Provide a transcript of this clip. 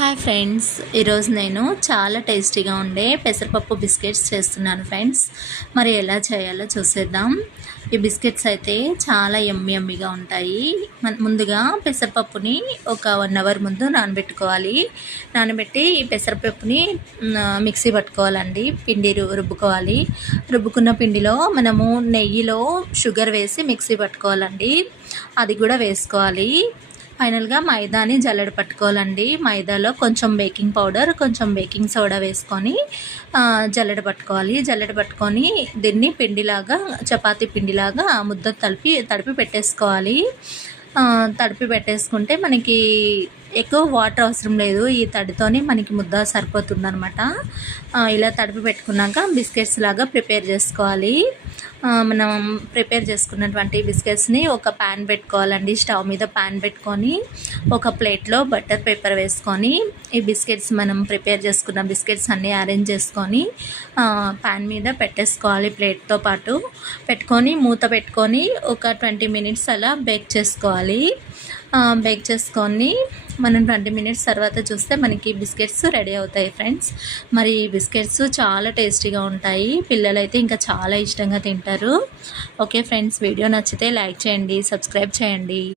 Hi friends, ఈరోజు నేను చాలా టేస్టీగా ఉండే పెసరపప్పు బిస్కెట్స్ చేస్తున్నాను ఫ్రెండ్స్. మరి ఎలా చేయాలో చూసేద్దాం. ఈ బిస్కెట్స్ అయితే చాలా యమ్మీగా ఉంటాయి. ముందుగా పెసరపప్పుని ఒక 1 అవర్ ముందు నానబెట్టుకోవాలి. నానబెట్టి ఈ పెసరపప్పుని మిక్సీ పట్టుకోవాలండి. పిండి రుబ్బుకోవాలి. రుబ్బుకున్న పిండిలో మనము నెయ్యిలో షుగర్ వేసి మిక్సీ పట్టుకోవాలండి. అది కూడా వేసుకోవాలి. ఫైనల్గా మైదాని జల్లెడ పట్టుకోవాలండి. మైదాలో కొంచెం బేకింగ్ పౌడర్, కొంచెం బేకింగ్ సోడా వేసుకొని జల్లెడ పట్టుకోవాలి. జల్లెడ పట్టుకొని దీన్ని పిండిలాగా, చపాతీ పిండిలాగా ముద్ద తడిపి పెట్టేసుకోవాలి. తడిపి పెట్టేసుకుంటే మనకి ఎక్కువ వాటర్ అవసరం లేదు. ఈ తడితోనే మనకి ముద్ద సరిపోతుందనమాట. ఇలా తడిపి పెట్టుకున్నాక బిస్కెట్స్ లాగా ప్రిపేర్ చేసుకోవాలి. మనం ప్రిపేర్ చేసుకున్నటువంటి బిస్కెట్స్ని ఒక ప్యాన్ పెట్టుకోవాలండి. స్టవ్ మీద ప్యాన్ పెట్టుకొని ఒక ప్లేట్లో బటర్ పేపర్ వేసుకొని ఈ బిస్కెట్స్, మనం ప్రిపేర్ చేసుకున్న బిస్కెట్స్ అన్నీ అరేంజ్ చేసుకొని ప్యాన్ మీద పెట్టేసుకోవాలి. ప్లేట్తో పాటు పెట్టుకొని మూత పెట్టుకొని ఒక 20 మినిట్స్ అలా బేక్ చేసుకోవాలి. బేక్ చేసుకొని మనం 20 మినిట్స్ తర్వాత చూస్తే మనకి బిస్కెట్స్ రెడీ అవుతాయి ఫ్రెండ్స్. మరి ఈ బిస్కెట్స్ చాలా టేస్టీగా ఉంటాయి. పిల్లలైతే ఇంకా చాలా ఇష్టంగా తింటారు. ఓకే ఫ్రెండ్స్, వీడియో నచ్చితే లైక్ చేయండి, సబ్స్క్రైబ్ చేయండి.